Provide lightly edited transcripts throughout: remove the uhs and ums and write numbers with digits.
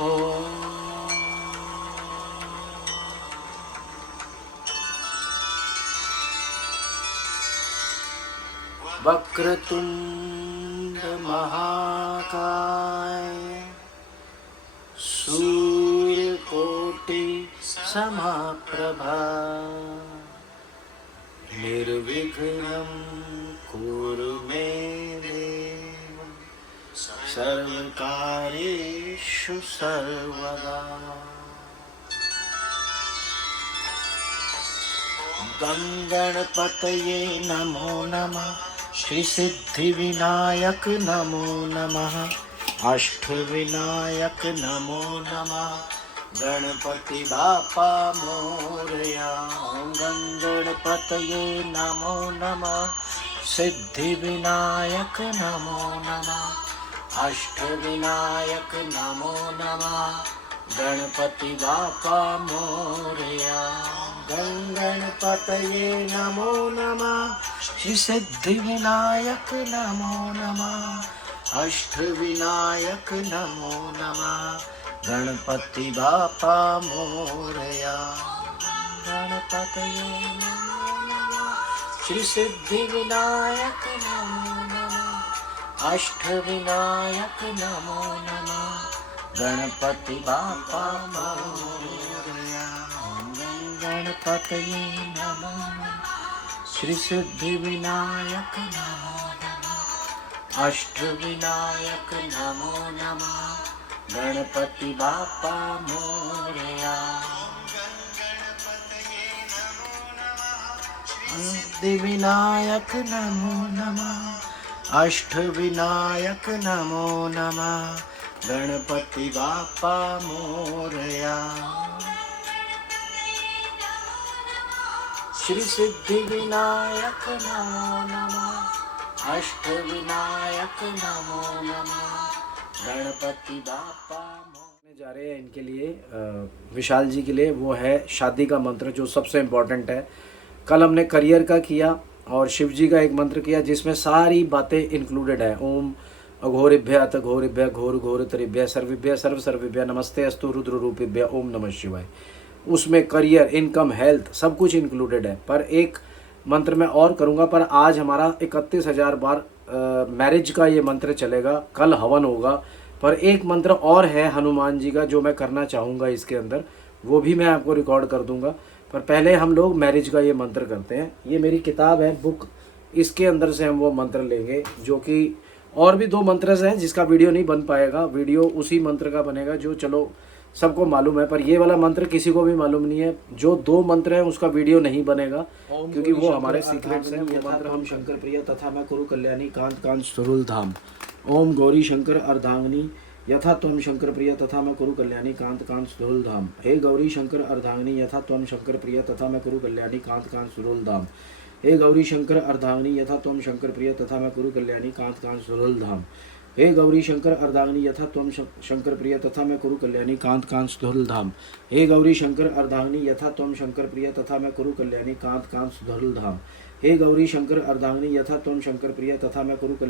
ॐ वक्रतुण्ड महाकाय सूर्यकोटि समप्रभा निर्विघ्नं कुरु मे देव सर्वकार्येषु सर्वदा। गणपतये नमो नमः। श्री सिद्धिविनायक नमो नमः। अष्टविनायक नमो नमः। गणपति बापा मोरया। गणपतये नमो नमः। सिद्धिविनायक नमो नमः। अष्टविनायक नमो नमः। गणपति बापा मोरया। गणपतये नमो नमः। श्री सिद्धिविनायक नमो नमः। अष्टविनायक नमो नमः। गणपति बापा मोरया। गणपतये नमो नमः। श्री सिद्धिविनायक नमो नमः। अष्टविनायक नमो नमः। गणपति बापा मोरया। गणपतये नमो नमः। श्री सिद्धिविनायक नमो नमः। अष्टविनायक नमो नमः। गणपति बापा मोरया। सिद्धिविनायक नमो नमः। अष्टविनायक नमो नमः। गणपति बापा मोरया। श्री सिद्धिविनायक नमो नमः। अष्टविनायक नमो नमः। गणपति बापा जा रहे हैं इनके लिए विशाल जी के लिए, वो है शादी का मंत्र जो सबसे इम्पोर्टेंट है। कल हमने करियर का किया और शिव जी का एक मंत्र किया जिसमें सारी बातें इंक्लूडेड है। ओम अघोरिभ्य अथ घोरिभ्य घोर घोर तरिभ्य सर्विभ्य सर्व सर्विभ्य नमस्ते अस्तु रुद्र रूपिभ्य ओम नमः शिवाय। उसमें करियर, इनकम, हेल्थ सब कुछ इंक्लूडेड है। पर एक मंत्र मैं और करूँगा, पर आज हमारा 31,000 बार मैरिज का ये मंत्र चलेगा। कल हवन होगा, पर एक मंत्र और है हनुमान जी का जो मैं करना चाहूँगा इसके अंदर, वो भी मैं आपको रिकॉर्ड कर दूँगा। पर पहले हम लोग मैरिज का ये मंत्र करते हैं। ये मेरी किताब है, बुक, इसके अंदर से हम वो मंत्र लेंगे जो कि और भी 2 मंत्र हैं जिसका वीडियो नहीं बन पाएगा। वीडियो उसी मंत्र का बनेगा जो चलो सबको मालूम है, पर ये वाला मंत्र किसी को भी मालूम नहीं है। जो 2 मंत्र हैं उसका वीडियो नहीं बनेगा क्योंकि वो हमारे सीक्रेट्स हैं। वो मंत्र हम शंकर प्रिय तथा मैं कुरु कल्याणी कांत कांत सुरुल धाम। ओम गौरी शंकर अर्धांगिनी यथा त्वं शंकर प्रिय तथा मैं कुरु कल्याणी कांत कांत सुरुल धाम। हे गौरी शंकर अर्धांगिनी यथा त्वं शंकर प्रिय तथा मैं कुरु कल्याणी कांत कांत सुरुल धाम। हे गौरी शंकर अर्धांगिनी यथा त्वं शंकर प्रिय तथा मैं कुरु कल्याणी कांत कांत सुरुल धाम। हे गौरी शंकर अर्धांगिनी यथा त्वं शंकर प्रिय तथा मैं कुरु कल्याणी कांत कांत सुधुल धाम। हे गौरी शंकर अर्धांगिनी यथा त्वं शंकर प्रिय तथा मैं कुरु कल्याणी कांत कांत सुधुल धाम। हे गौरी शंकर अर्धांगिनी यथा त्वं शंकर प्रिय तथा मैं कुरु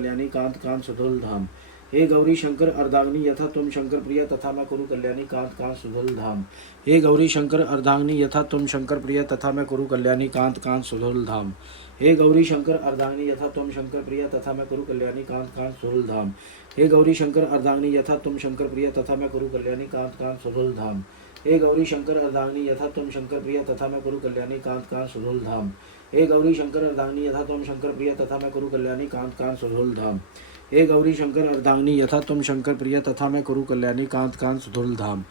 कल्याणी कांत कांत सुधुल धाम। हे गौरी शंकर अर्धांगिनी यथा त्वं शंकर प्रिय तथा मैं कुरु कल्याणी कांत कांत सुधुल धाम। हे गौरी शंकर अर्धांगिनी यथा त्वं शंकर प्रिय तथा मैं कुरु कल्याणी कांत कांत सुधुल धाम। हे गौरी शंकर अर्धांगिनी यथा त्वं शंकर प्रिय तथा मैं कुरु कल्याणी कांत कांत सुधुल धाम। हे गौरी शंकर अर्धांगिनी यथा त्वं शंकर प्रिय तथा मैं कुरु कल्याणी कांत कांत सुधुल धाम। हे गौरी शंकर अर्धांगिनी यथा त्वं शंकर प्रिय तथा मैं कुरु कल्याणी कांत कांत सुधुल धाम। हे गौरी शंकर अर्धांगिनी यथा त्वं शंकर प्रिय तथा मैं कुरु कल्याणी कांत कांत सुधुल धाम। हे गौरी शंकर अर्धांगिनी यथा त्वं शंकर प्रिय तथा मैं कुरु कल्याणी कांत कांत सुधुल धाम। हे गौरी शंकर अर्धांगिनी यथा त्वं शंकर प्रिय तथा मैं कुरु कल्याणी कांत कांत सुधुल धाम।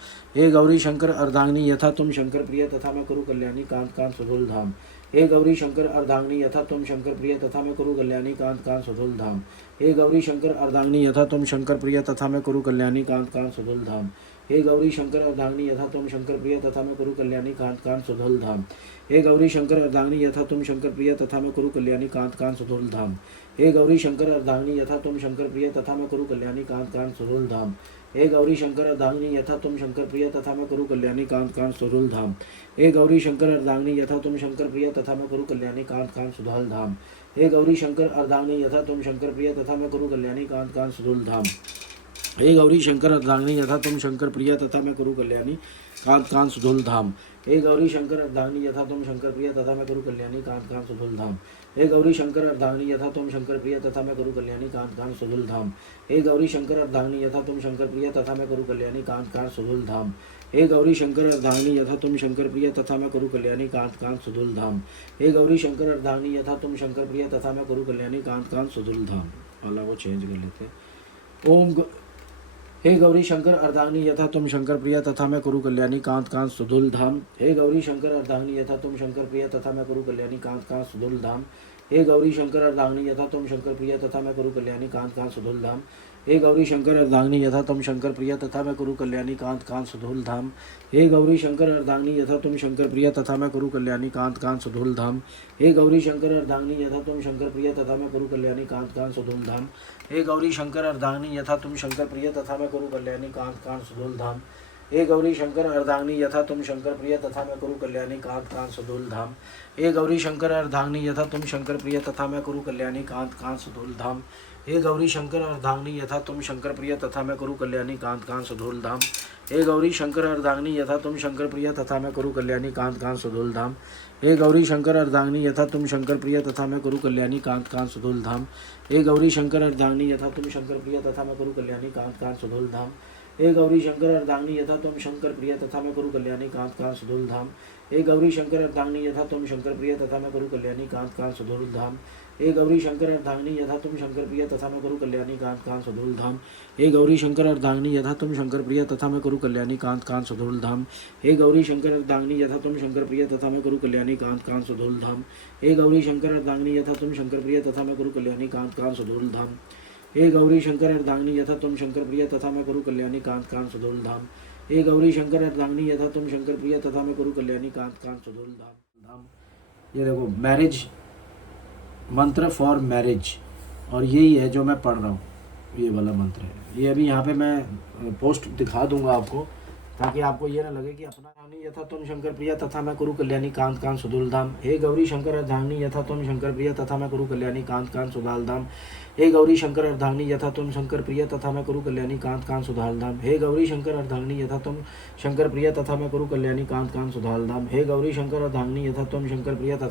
हे गौरी शंकर अर्धांगिनी यथा त्वं शंकर प्रिय तथा मैं कुरु कल्याणी कांत कांत सुधुल धाम। हे गौरी शंकर अर्धांगिनी यथा त्वं शंकर प्रिय तथा मैं कुरु कल्याणी कांत कांत सुधुल धाम। हे गौरी शंकर अर्धांगिनी यथा त्वं शंकर प्रिय तथा मैं कुरु कल्याणी कांत कांत सुधुल धाम। हे गौरी शंकर अर्धांगिनी यथा त्वं शंकर प्रिय तथा मैं कुरु कल्याणी कांत कांत सुधुल धाम। हे गौरी शंकर अर्धांगिनी यथा त्वं शंकर प्रिय तथा मैं कुरु कल्याणी कांत कांत सुधुल धाम। हे गौरी शंकर अर्धांगिनी यथा त्वं शंकर प्रिय तथा मैं कुरु कल्याणी कांत कांत सुधुल धाम। हे गौरी शंकर अर्धांगिनी यथा तुम शंकर प्रिय तथा मैं करूँ कल्याणी कांत कांत सुधुल धाम। हे गौरी शंकर अर्धांगिनी यथा तुम शंकर प्रिय तथा मैं करूँ कल्याणी कांत कांत सुधाल धाम। हे गौरी शंकर अर्धांगिनी यथा तुम शंकर प्रिय तथा मैं करूँ कल्याणी कांत कांत सुधुल धाम। हे गौरी शंकर अर्धांगिनी यथा तुम शंकर प्रिय तथा मैं करूँ कल्याणी कांत कांत सुधुल धाम। हे गौरी शंकर अर्धांगिनी यथा तुम शंकर प्रिय तथा मैं करूँ कल्याणी कांत कांत सुधुल धाम। हे गौरी शंकर अर्धांगिनी यथा तुम शंकर प्रिय तथा मैं करूँ कल्याणी कांत कांत सुधुल धाम। हे गौरी शंकर अर्धांगिनी यथा तुम शंकर प्रिय तथा मैं करूँ कल्याणी कांत कांत सुधुल धाम। हे गौरी शंकर अर्धांगिनी यथा तुम शंकर प्रिय तथा मैं करूँ कल्याणी कांत कांत सुधुल धाम। हे गौरी शंकर अर्धांगिनी यथा तुम शंकर प्रिय तथा मैं करूँ कल्याणी कांत कांत सुधुल धाम। वाला वो चेंज कर लेते हैं। हे गौरी शंकर अर्धांगिनी यथा तुम शंकर प्रिय तथा मैं करूँ कल्याणी कांत कांत सुधुल धाम। हे गौरी शंकर अर्धांगिनी यथा तुम शंकर प्रिय तथा मैं करूँ कल्याणी कांत कांत सुधुल धाम। हे गौरी शंकर अर्धांगिनी यथा तुम शंकर प्रिय तथा मैं करूँ कल्याणी कांत कांत सुधुल धाम। हे गौरी शंकर अर्धांगिनी यथा तुम शंकर प्रिय तथा मैं करूँ कल्याणी कांत कांत सुधुल धाम। हे गौरी शंकर अर्धांगिनी यथा तुम शंकर प्रिय तथा मैं करूँ कल्याणी कांत कांत सुधुल धाम। हे गौरी शंकर अर्धांगिनी यथा तुम शंकर प्रिय तथा मैं करूँ कल्याणी कांत कांत सुधुल धाम। हे गौरी शंकर अर्धांगिनी यथा तुम शंकर प्रिय तथा मैं करूँ कल्याणी कांत कांत सुधुल धाम। हे गौरी शंकर अर्धांगिनी यथा तुम शंकर प्रिय तथा मैं करूँ कल्याणी कांत कांत सुधुल धाम। हे गौरी शंकर अर्धांगिनी यथा तुम शंकर प्रिय तथा मैं करूँ कल्याणी कांत कांत सुधुल धाम। हे गौरी शंकर अर्धांगिनी यथा तुम शंकर प्रिय तथा मैं करूँ कल्याणी कांत कांत सुधुल धाम। हे गौरी शंकर अर्धांगिनी यथा तुम शंकर प्रिय तथा मैं करूँ कल्याणी कांत कांत सुधुल धाम। हे गौरी शंकर अर्धांगिनी यथा तुम शंकर प्रिय तथा मैं करूँ कल्याणी कांत कांत सुधुल धाम। हे गौरी शंकर अर्धांगिनी यथा तुम शंकर प्रिय तथा मैं करूँ कल्याणी कांत कांत सुधुल धाम। हे गौरी शंकर अर्धांगिनी यथा तुम शंकर प्रिय तथा मैं करूँ कल्याणी कांत कांत सुधुल धाम। हे गौरी शंकर अर्धांगिनी यथा तुम शंकर प्रिय तथा मैं करूँ कल्याणी कांत कांत सुधुल धाम। हे गौरी शंकर अर्धांगिनी यथा तुम शंकर प्रिय तथा मैं करूँ कल्याणी कांत कांत सुधुल धाम। हे गौरी शंकर अर्धांगिनी यथा तुम शंकर प्रिय तथा मैं करूँ कल्याणी कांत कांत सुधुल धाम। हे गौरी शंकर अर्धांगिनी यथा तुम शंकर प्रिय तथा मैं करूँ कल्याणी कांत कांत सुधुल धाम। हे गौरी शंकर अर्धांगिनी यथा तुम शंकर प्रिय तथा मैं करूँ कल्याणी कांत कांत सुधुल धाम। हे गौरी शंकर अर्धांगिनी यथा तुम शंकर प्रिय तथा मैं करूँ कल्याणी कांत कांत सुधुल धाम। हे गौरी शंकर अर्धांगिनी यथा तुम शंकर प्रिय तथा मैं करूँ कल्याणी कांत कांत सुधुल धाम। ये देखो मैरिज मंत्र फॉर मैरिज, और यही है जो मैं पढ़ रहा हूँ, ये वाला मंत्र है। ये अभी यहाँ पे मैं पोस्ट दिखा दूंगा आपको, ताकि आपको ये ना लगे कि अपना रानी यथा तुम शंकर प्रिय तथा मैं करूँ कल्याणी कांत कांत सुधुल धाम। हे गौरी शंकर अर्धांगिनी यथा तुम शंकर प्रिय तथा मैं करूँ कल्याणी कांत कांत सुधाल धाम। हे गौरी शंकर अर्धांगिनी यथा तुम शंकर प्रिय तथा मैं करूँ कल्याणी कांत कांत सुधाल धाम। हे गौरी शंकर अर्धांगिनी यथा तुम शंकर प्रिय तथा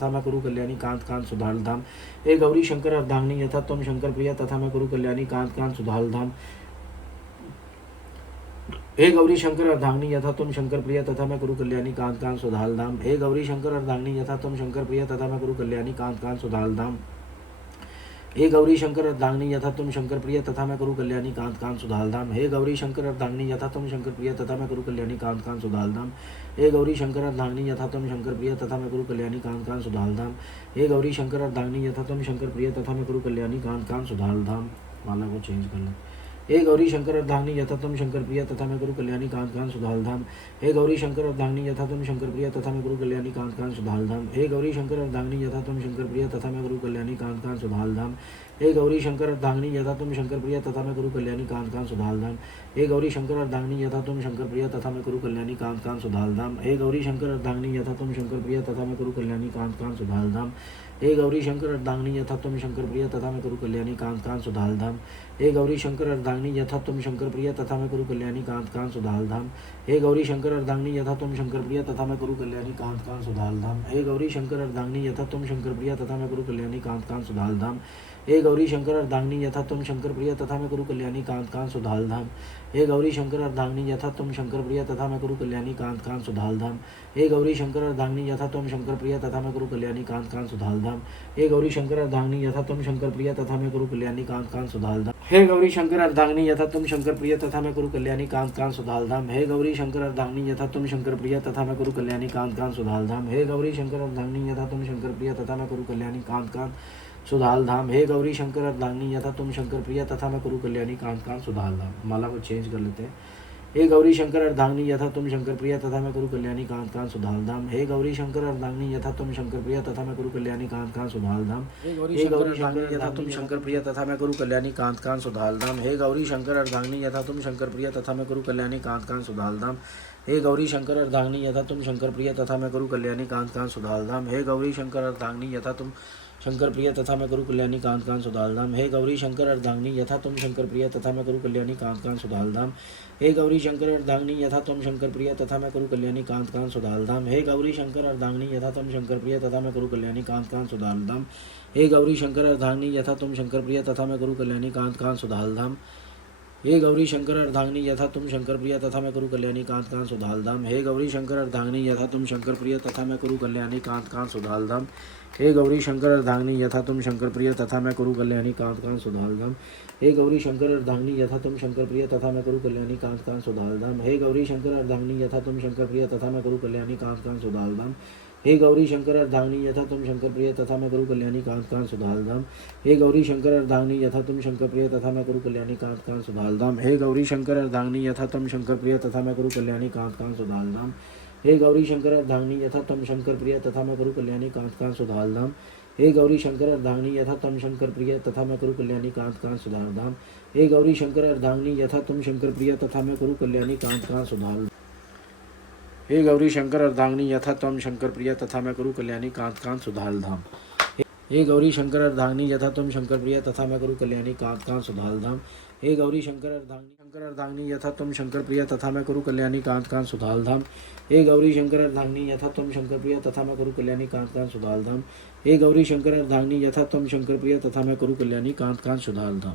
मैं करूँ कल्याणी कांत कांत सुधाल धाम। हे गौरी शंकर अर्धांगिनी यथा तुम शंकर प्रिय तथा मैं करूँ कल्याणी कांत कांत सुधाल धाम। हे गौरी शंकर अर्धांगिनी यथा तुम शंकर प्रिय तथा मैं करूँ कल्याणी कांत कांत सुधाल धाम। हे गौरी शंकर अर्धांगिनी यथा तुम शंकर प्रिय तथा मैं करूँ कल्याणी कांत कांत सुधाल धाम। हे गौरी शंकर अर्धांगिनी यथा तुम शंकर प्रिय तथा मैं करूँ कल्याणी कांत कांत सुधाल धाम। हे गौरी शंकर अर्धांगिनी यथा तुम शंकर प्रिय तथा मैं करूँ कल्याणी कांत कांत सुधाल धाम। हे गौरी शंकर अर्धांगिनी यथा तुम शंकर प्रिय तथा मैं करूँ कल्याणी कांत कांत सुधाल धाम। हे गौरी शंकर अर्धांगिनी यथा तुम शंकर प्रिय तथा मैं करूँ कल्याणी कांत कांत सुधाल धाम। हे गौरी शंकर अर्धांगिनी यथा तुम शंकर प्रिय तथा मैं करूँ कल्याणी कांत कांत सुधाल धाम। माला को चेंज कर लें। हे गौरी शंकर अर्धांगिनी यथा तुम शंकर प्रिय तथा मैं करूँ कल्याणी कांत कांत सुधाल धाम। हे गौरी शंकर अर्धांगिनी यथा तुम शंकर प्रिय तथा मैं करूँ कल्याणी कांत कांत सुधाल धाम। हे गौरी शंकर अर्धांगिनी यथा तुम शंकर प्रिय तथा मैं करूँ कल्याणी कांत कांत सुधाल धाम। हे गौरी शंकर अर्धांगिनी यथा तुम शंकर प्रिय तथा मैं करूँ कल्याणी कांत कांत सुधाल धाम। हे गौरी शंकर अर्धांगिनी यथा तुम शंकर प्रिय तथा मैं करूँ कल्याणी कांत कांत सुधाल धाम। हे गौरी शंकर अर्धांगिनी यथा तुम शंकर प्रिय तथा मैं करूँ कल्याणी कांत कांत सुधाल धाम। हे गौरी शंकर अर्धांगिनी यथा तुम शंकर प्रिय तथा मैं करूँ कल्याणी कांत कांत सुधाल धाम। हे गौरी शंकर अर्धांगिनी यथा तुम शंकर प्रिय तथा मैं करूँ कल्याणी कांत कांत सुधाल धाम। हे गौरी शंकर अर्धांगिनी यथा तुम शंकर प्रिय तथा मैं करूँ कल्याणी कांत कांत सुधाल धाम। हे गौरी शंकर अर्धांगिनी यथा तुम शंकर प्रिय तथा मैं करूँ कल्याणी कांत कांत सुधाल धाम। हे गौरी शंकर अर्धांगिनी यथा तुम शंकर प्रिय तथा मैं करूँ कल्याणी कांत कांत सुधाल धाम। हे गौरी शंकर अर्धांगिनी यथा तुम शंकर प्रिय तथा मैं करूँ कल्याणी कांत कांत सुधाल धाम। हे गौरी शंकर अर्धांगिनी यथा तुम शंकर प्रिय तथा मैं करूँ कल्याणी कांत कांत सुधाल धाम। हे गौरी शंकर अर्धांगिनी यथा तुम शंकर प्रिय तथा मैं करूँ कल्याणी कांत कांत सुधाल धाम। हे गौरी शंकर अर्धांगिनी यथा तुम शंकर प्रिय तथा मैं करूँ कल्याणी कांत कांत सुधाल धाम। हे गौरी शंकर अर्धांगिनी यथा तुम शंकर प्रिय तथा मैं करूँ कल्याणी कांत कांत सुधाल धाम। हे गौरी शंकर अर्धांगिनी यथा तुम शंकर प्रिय तथा मैं करूँ कल्याणी कांत कांत सुधाल धाम। हे गौरी शंकर अर्धांगिनी यथा तुम शंकर प्रिय तथा मैं करूँ कल्याणी कांत कांत सुधाल धाम। माला को चेंज कर लेते हैं। हे गौरी शंकर अर्धांगिनी यथा तुम शंकर प्रिय तथा मैं करूँ कल्याणी कांत कांत सुधाल धाम। हे गौरी शंकर अर्धांगिनी यथा तुम शंकर प्रिय तथा मैं करूँ कल्याणी कांत कांत सुधाल धाम। हे गौरी शंकर यथा तुम शंकर प्रिय तथा मैं करूँ कल्याणी कांत कांत सुधाल धाम। हे गौरी शंकर अर्धांगिनी यथा तुम शंकर प्रिय तथा मैं करूँ कल्याणी कांत कांत सुधाल धाम। हे गौरी शंकर अर्धांगिनी यथा तुम शंकर प्रिय तथा मैं करूँ कल्याणी कांत कांत सुधाल धाम। हे गौरी शंकर अर्धांगिनी यथा तुम शंकर प्रिय तथा मैं करूँ कल्याणी कांत कांत सुधाल धाम। हे गौरी शंकर अर्धांगिनी यथा तुम शंकर प्रिय तथा मैं करूँ कल्याणी कांत कांत सुधाल धाम। हे गौरी शंकर अर्धांगिनी यथा तुम शंकर प्रिय तथा मैं करूँ कल्याणी कांत कांत सुधाल धाम। हे गौरी शंकर अर्धांगिनी यथा तुम शंकर प्रिय तथा मैं करूँ कल्याणी कांत कांत सुधाल धाम। हे गौरी शंकर अर्धांगिनी यथा तुम शंकर प्रिय तथा मैं करूँ कल्याणी कांत कांत सुधाल धाम। हे गौरी शंकर अर्धांगिनी यथा तुम शंकर प्रिय तथा मैं करूँ कल्याणी कांत कांत सुधाल धाम। हे गौरी शंकर अर्धांगिनी यथा तुम शंकर प्रिय तथा मैं करूँ कल्याणी कांत कांत सुधाल धाम। हे गौरी शंकर अर्धांगिनी यथा तुम शंकर प्रिय तथा मैं करूँ कल्याणी कांत कांत सुधाल धाम। हे गौरी शंकर अर्धांगिनी यथा तुम शंकर प्रिय तथा मैं करूँ कल्याणी कांत कांत सुधाल धाम। हे गौरी शंकर अर्धांगिनी यथा तुम शंकर प्रिय तथा मैं करूँ कल्याणी कांत कांत सुधाल धाम। हे गौरी शंकर अर्धांगिनी यथा तुम शंकर प्रिय तथा मैं करूँ कल्याणी कांत कांत सुधाल धाम। हे गौरी शंकर अर्धांगिनी यथा तुम शंकर प्रिय तथा मैं करूँ कल्याणी कांत कांत सुधाल धाम। हे गौरी शंकर अर्धांगिनी यथा तुम शंकर प्रिय तथा मैं करूँ कल्याणी कांत कांत सुधाल धाम। हे गौरी शंकर अर्धांगिनी यथा तुम शंकर प्रिय तथा मैं करूँ कल्याणी कांत कांत सुधाल धाम। हे गौरी शंकर अर्धांगिनी यथा तुम शंकर प्रिय तथा मैं करूँ कल्याणी कांत कांत सुधाल धाम। हे गौरी शंकर अर्धांगिनी यथा तुम शंकर प्रिय तथा मैं करूँ कल्याणी कांत कांत सुधाल। हे गौरी शंकर अर्धांगिनी यथा तुम शंकर प्रिय तथा मैं करूँ कल्याणी कांत कांत सुधाल धाम। हे गौरी शंकर अर्धांगिनी यथा तुम शंकर प्रिय तथा मैं करूँ कल्याणी कांत कांत सुधाल धाम। हे गौरी शंकर अर्धांगिनी यथा तुम शंकर प्रिय तथा मैं करूँ कल्याणी कांत कांत सुधाल धाम। हे गौरी शंकर अर्धांगिनी यथा तुम शंकर प्रिय तथा मैं करूँ कल्याणी कांत कांत सुधाल धाम। हे गौरी शंकर अर्धांगिनी यथा तुम शंकर प्रिय तथा मैं करूँ कल्याणी कांत कांत सुधाल धाम।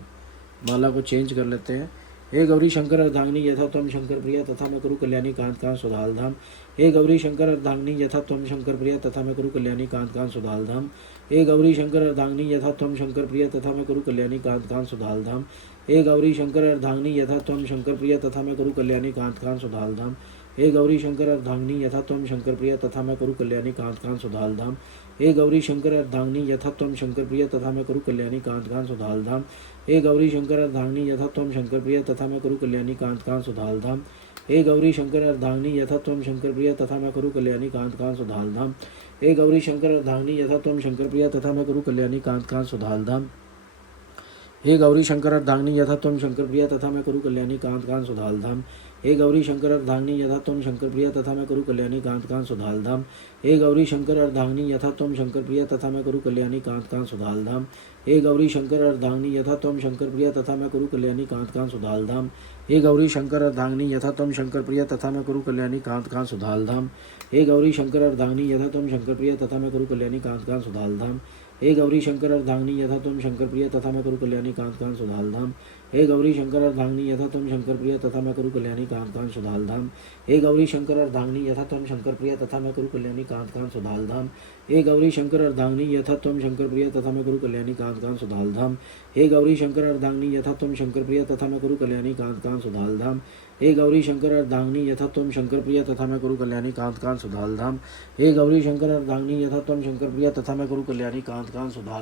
माला को चेंज कर लेते हैं। हे गौरी शंकर अर्धांगिनी यथा तुम शंकर प्रिय तथा मैं करूँ कल्याणी कांत कांत सुधाल धाम। हे गौरी शंकर अर्धांगिनी यथा तुम शंकर प्रिय तथा मैं करूँ कल्याणी कांत कांत सुधाल धाम। हे गौरी शंकर अर्धांगिनी यथा तुम शंकर प्रिय तथा मैं करूँ कल्याणी कांत कांत सुधाल धाम। हे गौरी शंकर अर्धांगिनी यथा तुम शंकर प्रिय तथा मैं करूँ कल्याणी कांत कांत सुधाल धाम। हे गौरी शंकर अर्धांगिनी यथा तुम शंकर प्रिय तथा मैं करूँ कल्याणी कांत कांत सुधाल धाम। हे गौरी शंकर अर्धांगिनी यथा तुम शंकर प्रिय तथा मैं करूँ कल्याणी कांत कांत सुधाल धाम। हे गौरी शंकर अर्धांगिनी यथा तुम शंकर प्रिय तथा मैं करूँ कल्याणी कांत कांत सुधाल धाम। हे गौरी शंकर अर्धांगिनी यथा तुम शंकर प्रिय तथा मैं करूँ कल्याणी कांत कांत सुधाल धाम। हे गौरी शंकर अर्धांगिनी यथा तुम शंकर प्रिय तथा मैं करूँ कल्याणी कांत कांत सुधाल धाम। हे गौरी शंकर अर्धांगिनी यथा तुम शंकर प्रिय तथा मैं करूँ कल्याणी कांत कांत सुधाल धाम। हे गौरी शंकर अर्धांगिनी यथा तुम शंकर प्रिय तथा मैं करूँ कल्याणी कांत कांत सुधाल धाम। हे गौरी शंकर अर्धांगिनी यथा तुम शंकर प्रिय तथा मैं करूँ कल्याणी कांत कांत सुधाल धाम। हे गौरी शंकर अर्धांगिनी यथा तुम शंकर प्रिय तथा मैं करूँ कल्याणी कांत कांत सुधाल धाम। हे गौरी शंकर अर्धांगिनी यथा तुम शंकर प्रिय तथा मैं करूँ कल्याणी कांत कांत सुधाल धाम। हे गौरी शंकर अर्धांगिनी यथा तुम शंकर प्रिय तथा मैं करूँ कल्याणी कांत कांत सुधाल धाम। हे गौरी शंकर अर्धांगिनी यथा तुम शंकर प्रिय तथा मैं करूँ कल्याणी कांत कांत सुधाल धाम। हे गौरी शंकर अर्धांगिनी यथा तुम शंकर प्रिय तथा मैं करूँ कल्याणी कांत कांत सुधाल धाम। हे गौरी शंकर अर्धांगिनी यथा तुम शंकर प्रिय तथा मैं करूँ कल्याणी कांत कांत सुधाल धाम। हे गौरी शंकर अर्धांगिनी यथा तुम शंकर प्रिय तथा मैं करूँ कल्याणी कांत कांत सुधाल धाम। हे गौरी शंकर अर्धांगिनी यथा तुम शंकर प्रिय तथा मैं करूँ कल्याणी कांत कांत सुधाल धाम। हे गौरी शंकर अर्धांगिनी यथा तुम शंकर प्रिय तथा मैं करूँ कल्याणी कांत कांत सुधाल धाम। हे गौरी शंकर अर्धांगिनी यथा तुम शंकर प्रिय तथा मैं करूँ कल्याणी कांत कांत सुधाल धाम। हे गौरी शंकर अर्धांगिनी यथा तुम शंकर प्रिय तथा मैं करूँ कल्याणी कांत कांत सुधाल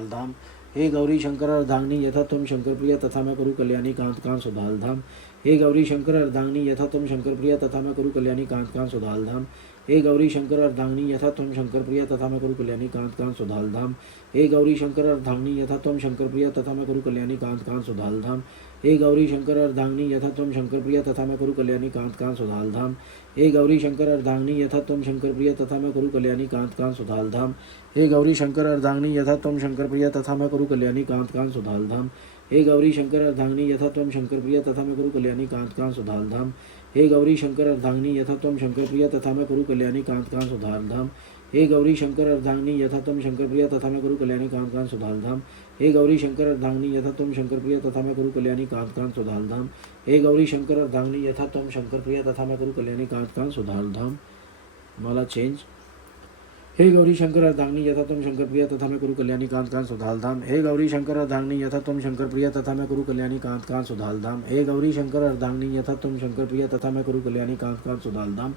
धाम। हे गौरी शंकर अर्धांगिनी यथा तुम शंकर प्रिय तथा मैं करूँ कल्याणी कांत कांत सुधाल धाम। हे गौरी शंकर अर्धांगिनी यथा तुम शंकर प्रिय तथा मैं करूँ कल्याणी कांत कांत सुधाल धाम। हे गौरी शंकर अर्धांगिनी यथा तुम शंकर प्रिय तथा मैं करूँ कल्याणी कांत कांत सुधाल धाम। हे गौरी शंकर अर्धांगिनी यथा तुम शंकर प्रिय तथा मैं करूँ कल्याणी कांत कांत सुधाल धाम। हे गौरी शंकर अर्धांगिनी यथा तुम शंकर प्रिय तथा मैं करूँ कल्याणी कांत कांत सुधाल धाम। हे गौरी शंकर अर्धांगिनी यथा तुम शंकर प्रिय तथा मैं करूँ कल्याणी कांत कांत सुधाल धाम। हे गौरी शंकर अर्धांगिनी यथा तुम शंकर प्रिय तथा मैं करूँ कल्याणी कांत कांत सुधाल धाम। हे गौरी शंकर अर्धांगिनी यथा तुम शंकर प्रिय तथा मैं करूँ कल्याणी कांत कांत सुधाल धाम। हे गौरी शंकर अर्धांगिनी यथा तुम शंकर प्रिय तथा मैं करूँ कल्याणी कांत कांत सुधाल धाम। हे गौरी शंकर अर्धांगिनी यथा तुम शंकर प्रिय तथा मैं करूँ कल्याणी कांत कांत सुधाल धाम। हे गौरी शंकर अर्धांगिनी यथा तुम शंकर प्रिय तथा मैं करूँ कल्याणी कांत कांत सुधाल धाम। माला चेंज। हे गौरी शंकर अर्धांगिनी यथा तुम शंकर प्रिय तथा मैं करूँ कल्याणी कांत कांत सुधाल धाम। हे गौरी शंकर अर्धांगिनी यथा तुम शंकर प्रिय तथा मैं करूँ कल्याणी कांत कांत सुधाल धाम। हे गौरी शंकर अर्धांगिनी यथा तुम शंकर प्रिय तथा मैं करूँ कल्याणी कांत कांत सुधाल धाम।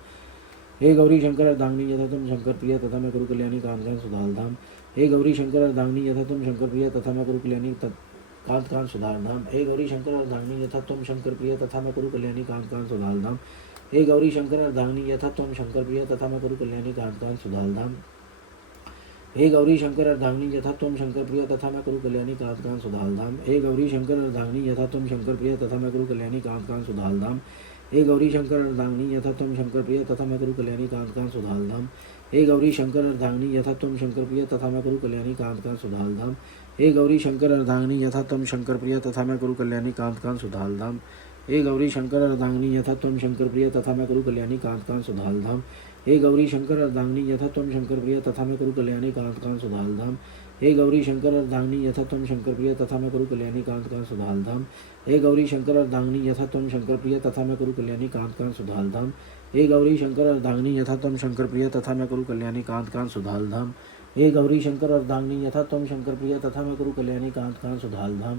हे गौरी शंकर अर्धांगिनी यथा तुम शंकर प्रिय तथा मैं करूँ कल्याणी कांत कांत सुधाल धाम। हे गौरी शंकर अर्धांगिनी यथा तुम शंकर प्रिय तथा मैं करूँ कल्याणी कांत कांत सुधार धाम। हे गौरी शंकर अर्धांगिनी यथा त्वं शंकर प्रिय तथा मैं करूँ कल्याणी कांत कांत सुधार धाम। हे गौरी शंकर अर्धांगिनी यथा त्वं शंकर प्रिय तथा मैं करूँ कल्याणी कांत कांत सुधार धाम। हे गौरी शंकर अर्धांगिनी यथा त्वं शंकर प्रिय तथा मैं करूँ कल्याणी कांत कांत सुधार धाम। हे गौरी शंकर अर्धांगिनी यथा त्वं शंकर प्रिय तथा मैं करूँ कल्याणी कांत कांत सुधार धाम। हे गौरी शंकर अर्धांगिनी यथा त्वं शंकर प्रिय तथा मैं करूँ कल्याणी कांत कांत सुधार धाम। हे गौरी शंकर अर्धांगिनी यथा त्वं शंकर प्रिय तथा मैं करूँ कल्याणी कांत कांत सुधार धाम। हे गौरी शंकर अर्धांगिनी यथा त्वं शंकर प्रिय तथा मैं करूँ कल्याणी कांत कांत सुधार धाम। हे गौरी शंकर अर्धांगिनी यथा त्वं शंकर प्रिय तथा मैं करूँ कल्याणी कांत कांत सुधार धाम। हे गौरी शंकर अर्धांगिनी यथा त्वं शंकर प्रिय तथा मैं करूँ कल्याणी कांत कांत सुधार धाम। हे गौरी शंकर अर्धांगिनी यथा त्वं शंकर प्रिय तथा मैं करूँ कल्याणी कांत कांत सुधार धाम। हे गौरी शंकर अर्धांगिनी यथा त्वं शंकर प्रिय तथा मैं करूँ कल्याणी कांत कांत सुधार धाम। हे गौरी शंकर अर्धांगिनी यथा त्वं शंकर प्रिय तथा मैं करूँ कल्याणी कांत कांत सुधार धाम। हे गौरी शंकर अर्धांगिनी यथा त्वं शंकर प्रिय तथा मैं करूँ कल्याणी कांत कांत सुधार धाम।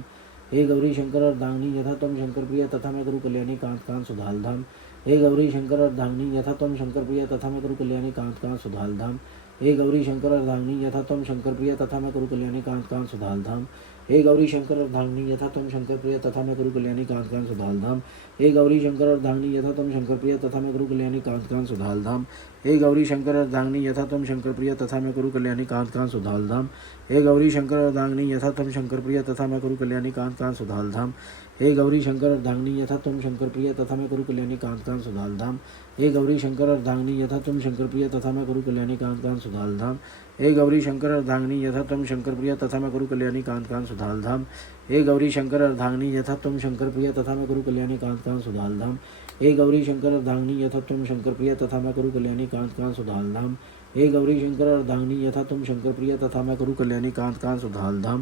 हे गौरी शंकर अर्धांगिनी यथा त्वं शंकर प्रिय तथा मैं करूँ कल्याणी कांत कांत सुधार धाम। हे गौरी शंकर अर्धांगिनी यथा त्वं शंकर प्रिय तथा मैं करूँ कल्याणी कांत कांत सुधार धाम। हे गौरी शंकर अर्धांगिनी यथा त्वं शंकर प्रिय तथा मैं करूँ कल्याणी कांत कांत सुधार धाम। हे गौरी शंकर अर्धांगिनी यथा त्वं शंकर प्रिय तथा मैं करूँ कल्याणी कांत कांत सुधार धाम। हे गौरी शंकर अर्धांगिनी यथा त्वं शंकर प्रिय तथा मैं करूँ कल्याणी कांत कांत सुधार धाम। हे गौरी शंकर अर्धांगिनी यथा त्वं शंकर प्रिय तथा मैं करूँ कल्याणी कांत कांत सुधार धाम। हे गौरी शंकर अर्धांगिनी यथा त्वं शंकर प्रिय तथा मैं करूँ कल्याणी कांत कांत सुधार धाम। हे गौरी शंकर अर्धांगिनी यथा त्वं शंकर प्रिय तथा मैं करूँ कल्याणी कांत कांत सुधार धाम। हे गौरी शंकर अर्धांगिनी यथा त्वं शंकर प्रिय तथा मैं करूँ कल्याणी कांत कांत सुधार धाम। हे गौरी शंकर अर्धांगिनी यथा त्वं शंकर प्रिय तथा मैं करूँ कल्याणी कांत कांत सुधार धाम। हे गौरी शंकर अर्धांगिनी यथा त्वं शंकर प्रिय तथा मैं करूँ कल्याणी कांत कांत सुधार धाम। हे गौरी शंकर अर्धांगिनी यथा त्वं शंकर प्रिय तथा मैं करूँ कल्याणी कांत कांत सुधार धाम। हे गौरी शंकर अर्धांगिनी यथा त्वं शंकर प्रिय तथा मैं करूँ कल्याणी कांत कांत सुधार धाम। हे गौरी शंकर अर्धांगिनी यथा त्वं शंकर प्रिय तथा मैं करूँ कल्याणी कांत कांत सुधार धाम। हे गौरी शंकर अर्धांगिनी यथा त्वं शंकर प्रिय तथा मैं करूँ कल्याणी कांत कांत सुधार धाम।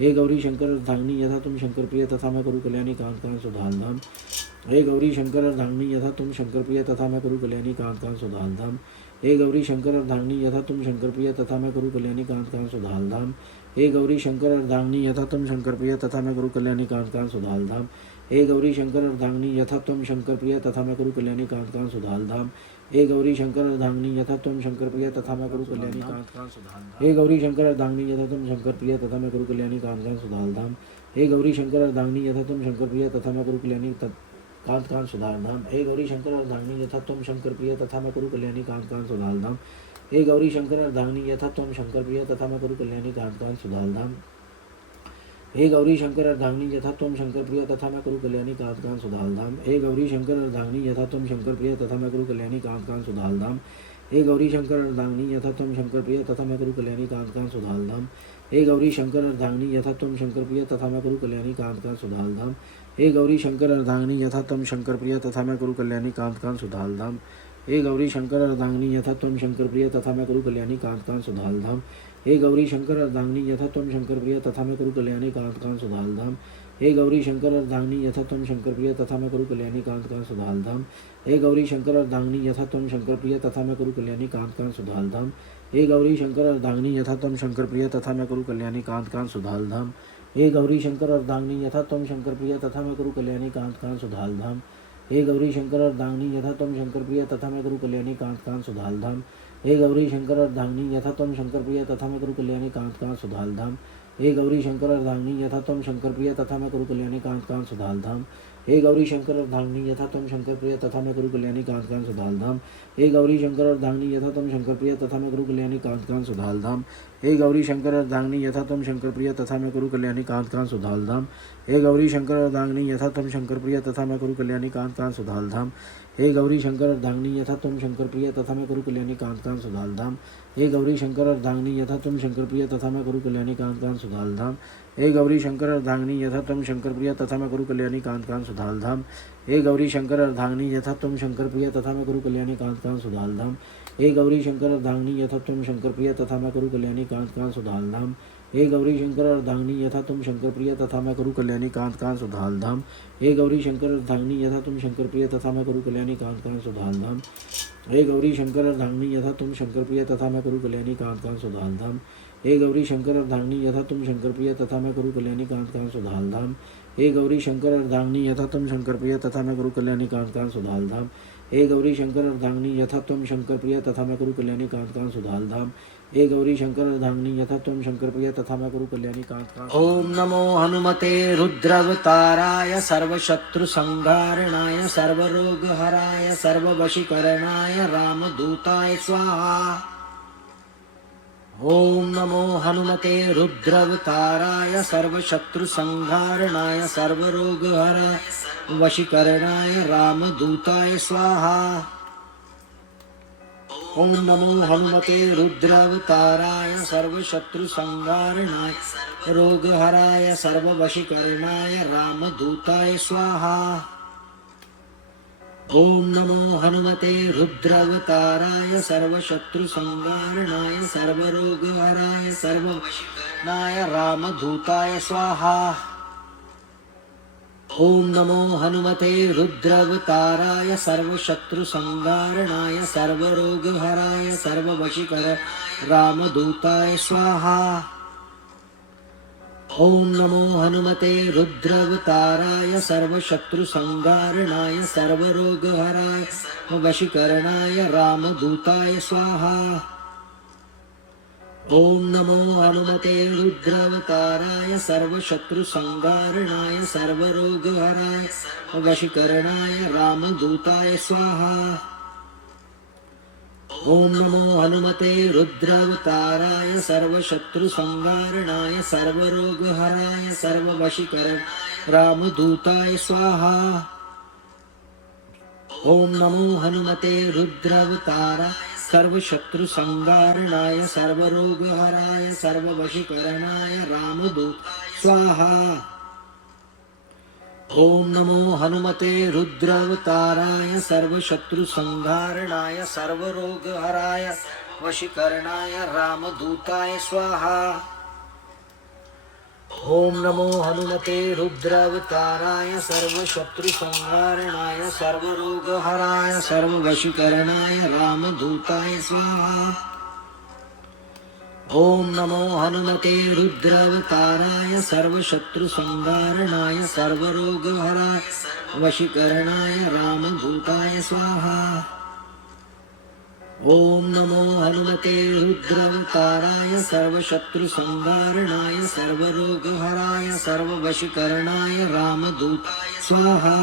हे गौरी शंकर अर्धांगिनी यथा त्वं शंकर प्रिय तथा मैं करूँ कल्याणी कांत कांत सुधार धाम। हे गौरी शंकर अर्धांगिनी यथा त्वं शंकर प्रिय तथा मैं करूँ कल्याणी कांत कांत सुधार धाम। हे गौरी शंकर अर्धांगिनी यथा त्वं शंकर प्रिय तथा मैं करूँ कल्याणी कांत कांत सुधार धाम। हे गौरी शंकर अर्धांगिनी यथा त्वं शंकर प्रिय तथा मैं करूँ कल्याणी कांत कांत सुधार धाम। हे गौरी शंकर अर्धांगिनी यथा त्वं शंकर प्रिय तथा मैं करूँ कल्याणी कांत कांत सुधार धाम। हे गौरी शंकर अर्धांगिनी यथा त्वं शंकर प्रिय तथा मैं करूँ कल्याणी कांत कांत सुधार धाम। हे गौरी शंकर अर्धांगिनी यथा त्वं शंकर प्रिय तथा मैं करूँ कल्याणी कांत कांत सुधार धाम। हे गौरी शंकर अर्धांगिनी यथा त्वं शंकर प्रिय तथा मैं करूँ कल्याणी कांत कांत सुधार धाम। हे गौरी शंकर अर्धांगिनी यथा त्वं शंकर प्रिय तथा मैं करूँ कल्याणी कांत कांत सुधार धाम। हे गौरी शंकर अर्धांगिनी यथा त्वं शंकर प्रिय तथा मैं करूँ कल्याणी कांत कांत सुधार धाम। हे गौरी शंकर अर्धांगिनी यथा त्वं शंकर प्रिय तथा मैं करूँ कल्याणी कांत कांत सुधार धाम। हे गौरी शंकर अर्धांगिनी यथा त्वं शंकर प्रिय तथा मैं करूँ कल्याणी कांत कांत सुधार धाम। हे गौरी शंकर अर्धांगिनी यथा त्वं शंकर प्रिय तथा मैं करूँ कल्याणी कांत कांत सुधार धाम। हे गौरी शंकर अर्धांगिनी यथा त्वं शंकर प्रिय तथा मैं करूँ कल्याणी कांत कांत सुधार धाम। हे गौरी शंकर अर्धांगिनी यथा त्वं शंकर प्रिय तथा मैं करूँ कल्याणी कांत कांत सुधार धाम। हे गौरी शंकर अर्धांगिनी यथा त्वं शंकर प्रिय तथा मैं करूँ कल्याणी कांत कांत सुधार धाम। हे गौरी शंकर अर्धांगिनी यथा त्वं शंकर प्रिय तथा मैं करूँ कल्याणी कांत कांत सुधार धाम। हे गौरी शंकर अर्धांगिनी यथा त्वं शंकर प्रिय तथा मैं करूँ कल्याणी कांत कांत सुधार धाम। हे गौरी शंकर अर्धांगिनी यथा त्वं शंकर प्रिय तथा मैं करूँ कल्याणी कांत कांत सुधार धाम। हे गौरी शंकर अर्धांगिनी यथा त्वं शंकर प्रिय तथा मैं करूँ कल्याणी कांत कांत सुधार धाम। हे गौरी शंकर अर्धांगिनी यथा त्वं शंकर प्रिय तथा मैं करूँ कल्याणी कांत कांत सुधार धाम। हे गौरी शंकर अर्धांगिनी यथा त्वं शंकर प्रिय तथा मैं करूँ कल्याणी कांत कांत सुधार धाम। हे गौरी शंकर अर्धांगिनी यथा त्वं शंकर प्रिय तथा मैं करूँ कल्याणी कांत कांत सुधार धाम। हे गौरी शंकर अर्धांगिनी यथा त्वं शंकर प्रिय तथा मैं करूँ कल्याणी कांत कांत सुधार धाम। हे गौरी शंकर अर्धांगिनी यथा त्वं शंकर प्रिय तथा मैं करूँ कल्याणी कांत कांत सुधार धाम। हे गौरी शंकर अर्धांगिनी यथा त्वं शंकर प्रिय तथा मैं करूँ कल्याणी कांत कांत सुधार धाम। हे गौरी शंकर अर्धांगिनी यथा त्वं शंकर प्रिय तथा मैं करूँ कल्याणी कांत कांत सुधार धाम। हे गौरी शंकर अर्धांगिनी यथा त्वं शंकर प्रिय तथा मैं करूँ कल्याणी कांत कांत सुधार धाम। हे गौरी शंकर अर्धांगिनी यथा त्वं शंकर प्रिय तथा मैं करूँ कल्याणी कांत कांत सुधार धाम। हे गौरी शंकर अर्धांगिनी यथा त्वं शंकर प्रिय तथा मैं करूँ कल्याणी कांत कांत सुधार धाम। हे गौरी शंकर अर्धांगिनी यथा त्वं शंकर प्रिय तथा मैं करूँ कल्याणी कांत कांत सुधार धाम। हे गौरी शंकर अर्धांगिनी यथा त्वं शंकर प्रिय तथा मैं करूँ कल्याणी कांत कांत सुधार धाम। हे गौरी शंकर अर्धांगिनी यथा त्वं शंकर प्रिय तथा मैं करूँ कल्याणी कांत कांत सुधार धाम। हे गौरी शंकर अर्धांगिनी यथा त्वं शंकर प्रिय तथा मैं करूँ कल्याणी कांत कांत सुधार धाम। हे गौरी शंकर अर्धांगिनी यथा त्वं शंकर प्रिय तथा मैं करूँ कल्याणी कांत कांत सुधार धाम। हे गौरी शंकर अर्धांगिनी यथा त्वं शंकर प्रिय तथा मैं करूँ कल्याणी कांत कांत सुधार धाम। हे गौरी शंकर अर्धांगिनी यथा त्वं शंकर प्रिय तथा मैं करूँ कल्याणी कांत कांत सुधार धाम। हे गौरी शंकर अर्धांगिनी यथा त्वं शंकर प्रिय तथा मैं करूँ कल्याणी कांत कांत। ओम नमो हनुमते रुद्रवताराय सर्वशत्रु संहारणाय सर्वरोगहराय सर्ववशीकरणाय रामदूताय स्वाहा। ओम नमो हनुमते रुद्रवताराय सर्वशत्रु संहारणाय सर्वरोगहराय वशीकरणाय रामदूताय स्वाहा। ओम नमो हनुमते रुद्रवताराय सर्वशत्रु संहारणाय रोगहराय सर्ववशीकरणाय रामदूताय स्वाहा। ओम नमो हनुमते रुद्रवताराय सर्वशत्रु संहारणाय सर्वरोगहराय सर्ववशीकरणाय रामदूताय स्वाहा। ओम नमो हनुमते रुद्रवताराय सर्वशत्रु संहारणाय सर्वरोगहराय सर्ववशीकरणाय रामदूताय स्वाहा। ओम नमो हनुमते रुद्रवताराय सर्वशत्रु संहारणाय सर्वरोगहराय वशीकरणाय रामदूताय स्वाहा। ओम नमो हनुमते रुद्रवताराय सर्वशत्रु संहारणाय सर्वरोगहराय वशीकरणाय रामदूताय स्वाहा। ओम नमो हनुमते रुद्रवताराय सर्वशत्रु संहारणाय सर्वरोगहराय सर्ववशीकरणाय रामदूताय स्वाहा। ओम नमो हनुमते रुद्रवताराय सर्वशत्रु संहारणाय सर्वरोगहराय सर्ववशीकरणाय रामदूताय स्वाहा। ओम नमो हनुमते रुद्रवताराय सर्वशत्रु संहारणाय सर्वरोगहराय वशीकरणाय रामदूताय स्वाहा। ओम नमो हनुमते रुद्रवताराय सर्वशत्रु संहारणाय सर्वरोगहराय सर्ववशीकरणाय रामदूताय स्वाहा। ओम नमो हनुमते रुद्रवताराय सर्वशत्रु संहारणाय सर्वरोगहराय वशीकरणाय रामदूताय स्वाहा। ओम नमो हनुमते रुद्रवताराय सर्वशत्रु संहारणाय सर्वरोगहराय सर्ववशीकरणाय रामदूताय स्वाहा।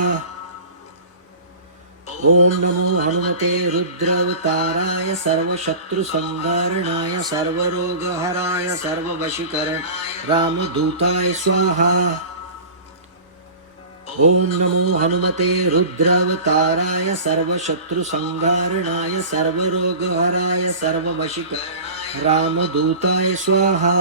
ओम नमो हनुमते रुद्रवताराय सर्वशत्रु संहारणाय सर्वरोगहराय सर्ववशीकरणाय रामदूताय स्वाहा। ओम नमो हनुमते रुद्रवताराय सर्वशत्रु संहारणाय सर्वरोगहराय सर्ववशीकरणाय रामदूताय स्वाहा।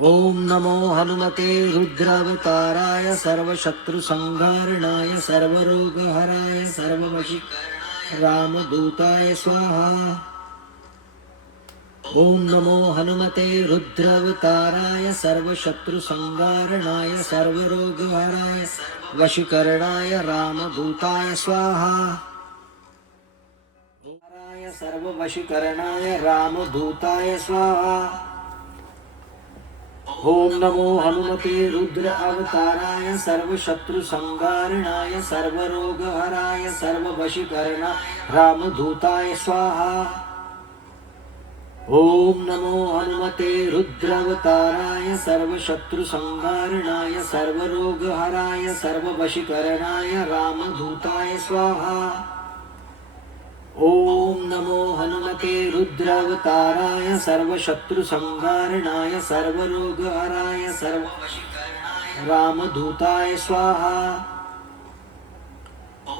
ओम नमो हनुमते रुद्रवताराय सर्वशत्रु संहारणाय सर्वरोगहराय सर्ववशीकरणाय रामदूताय स्वाहा। ओम नमो हनुमते रुद्रवताराय सर्वशत्रु संहारणाय सर्वरोगहराय वशीकरणाय रामदूताय स्वाहा। सर्ववशीकरणाय रामदूताय स्वाहा। ओम नमो हनुमते रुद्र अवताराय सर्वशत्रु संहारणाय सर्वरोगहराय सर्ववशीकरणाय रामदूताय स्वाहा। ओम नमो हनुमते रुद्रवताराय सर्वशत्रु संहारणाय सर्वरोगहराय सर्ववशीकरणाय रामदूताय स्वाहा। ओम नमो हनुमते रुद्रवताराय सर्वशत्रु संहारणाय सर्वरोगहराय सर्ववशीकरणाय रामदूताय स्वाहा।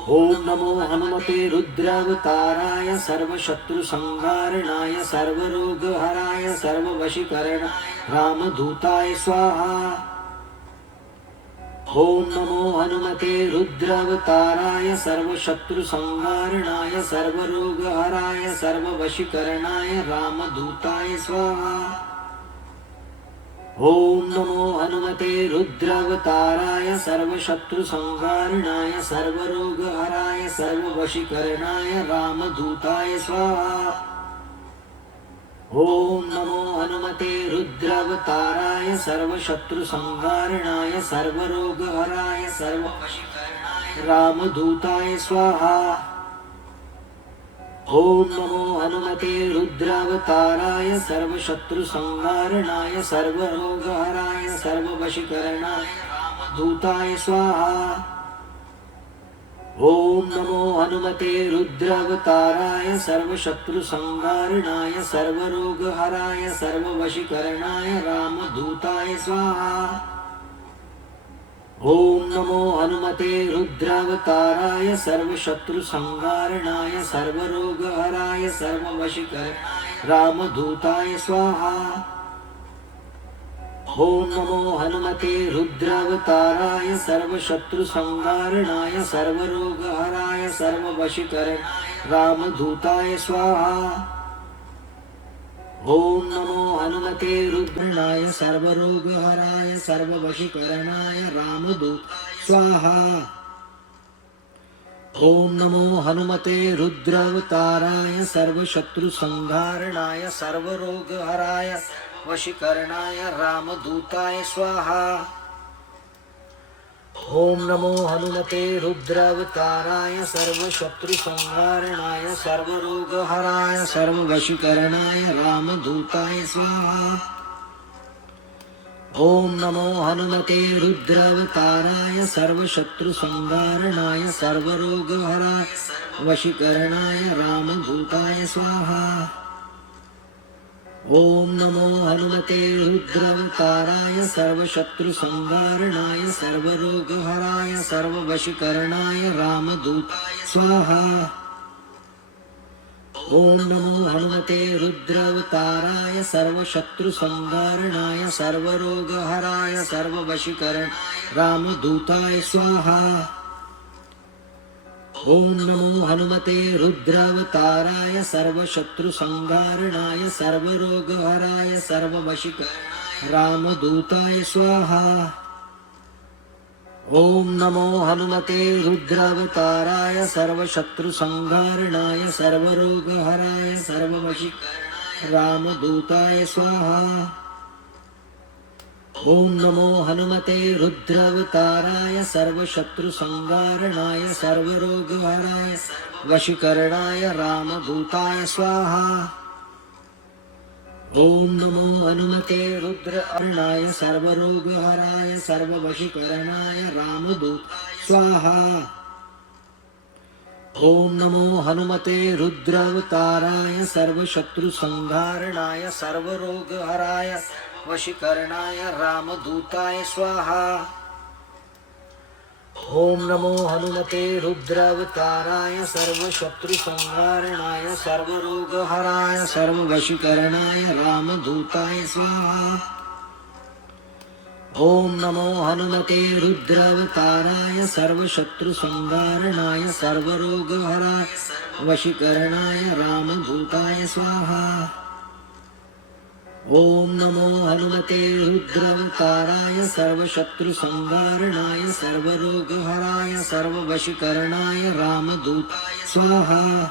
ओम नमो हनुमते रुद्रवताराय सर्वशत्रु संहारणाय सर्वरोगहराय सर्ववशीकरणाय रामदूताय स्वाहा। ओम नमो हनुमते रुद्रवताराय सर्वशत्रु संहारणाय सर्वरोगहराय सर्ववशीकरणाय रामदूताय स्वाहा। ओम नमो हनुमते रुद्रवताराय सर्वशत्रु संहारणाय सर्वरोगहराय सर्ववशीकरणाय रामदूताय स्वाहा। ओम नमो हनुमते रुद्रवताराय सर्वशत्रु संहारणाय सर्वरोगहराय सर्ववशीकरणाय रामदूताय स्वाहा। ओम नमो हनुमते रुद्रावताराय सर्वशत्रुसंहारणाय सर्वरोगहराय सर्ववशीकरणाय दूताय स्वाहा। ओम नमो हनुमते रुद्रावताराय सर्वशत्रुसंहारणाय सर्वरोगहराय सर्ववशीकरणाय रामदूताय स्वाहा। ओम नमो हनुमते रुद्रावताराय सर्वशत्रुसंहारणाय सर्वरोगहराय सर्ववशीकरणाय रामदूताय स्वाहा। ओम नमो हनुमते रुद्रावताराय सर्वशत्रुसंहारणाय सर्वरोगहराय सर्ववशीकरणाय रामदूताय स्वाहा। ओम नमो हनुमते रुद्राय सर्वरोगहराय सर्ववशीकरणाय रामदूताय स्वाहा। ओम नमो हनुमते रुद्रावताराय सर्वशत्रुसंहारणाय सर्वरोगहराय वशीकरणाय रामदूताय स्वाहा। ओम नमो हनुमते रुद्रावताराय सर्वशत्रुसंहारणाय सर्वरोगहराय सर्ववशीकरणाय रामदूताय स्वाहा। ओम नमो हनुमते रुद्रावताराय सर्वशत्रुसंहारणाय सर्वरोगहराय वशीकरणाय रामदूताय स्वाहा। ओम नमो हनुमते रुद्रावताराय सर्वशत्रुसंहारणाय सर्वरोगहराय सर्ववशीकरणाय रामदूताय स्वाहा। ओम नमो हनुमते रुद्रावताराय सर्वशत्रुसंहारणाय सर्वरोगहराय सर्ववशीकरणाय रामदूताय स्वाहा। ओम नमो हनुमते रुद्रावताराय सर्वशत्रुसंहारणाय सर्वरोगहराय सर्ववशीकरणाय रामदूताय स्वाहा। ओम नमो हनुमते रुद्रावताराय सर्वशत्रुसंहारणाय सर्वरोगहराय सर्ववशीकरणाय रामदूताय स्वाहा। ओम नमो हनुमते रुद्रावताराय सर्वशत्रुसंहारणाय सर्वरोगहराय वशीकरणाय रामदूताय स्वाहा। ओम नमो हनुमते रुद्रावताराय सर्वरोगहराय सर्ववशीकरणाय रामदूताय स्वाहा। ओम नमो हनुमते रुद्रावताराय सर्वशत्रुसंहारणाय सर्वरोगहराय वशीकरणाय रामदूताय स्वाहा। ओम नमो हनुमते रुद्रावताराय सर्वशत्रुसंहारणाय सर्वरोगहराय सर्ववशीकरणाय रामदूताय स्वाहा। ओम नमो हनुमते रुद्रावताराय सर्वशत्रुसंहारणाय सर्वरोगहराय वशीकरणाय रामदूताय स्वाहा। ओम नमो हनुमते रुद्रावताराय सर्वशत्रुसंहारणाय सर्वरोगहराय सर्ववशीकरणाय रामदूताय स्वाहा।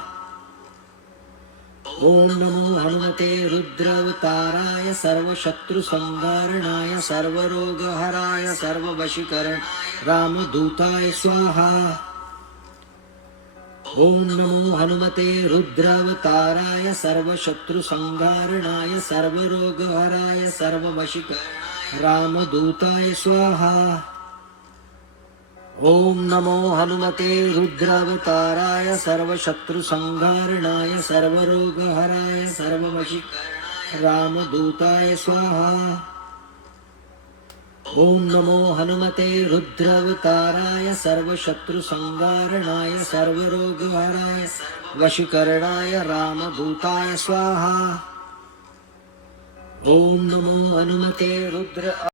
ओम नमो हनुमते रुद्रावताराय सर्वशत्रुसंहारणाय सर्वरोगहराय सर्ववशीकरणाय रामदूताय स्वाहा। ओम नमो हनुमते रुद्रावताराय सर्वशत्रुसंहारणाय सर्वरोगहराय सर्ववशीकरणाय रामदूताय स्वाहा। ओम नमो हनुमते रुद्रावताराय सर्वशत्रुसंहारणाय सर्वरोगहराय सर्ववशीकरणाय रामदूताय स्वाहा। ओम नमो हनुमते रुद्रावताराय सर्वशत्रुसंहारणाय सर्वरोगहराय वशीकरणाय रामदूताय स्वाहा। ओम नमो हनुमते रुद्र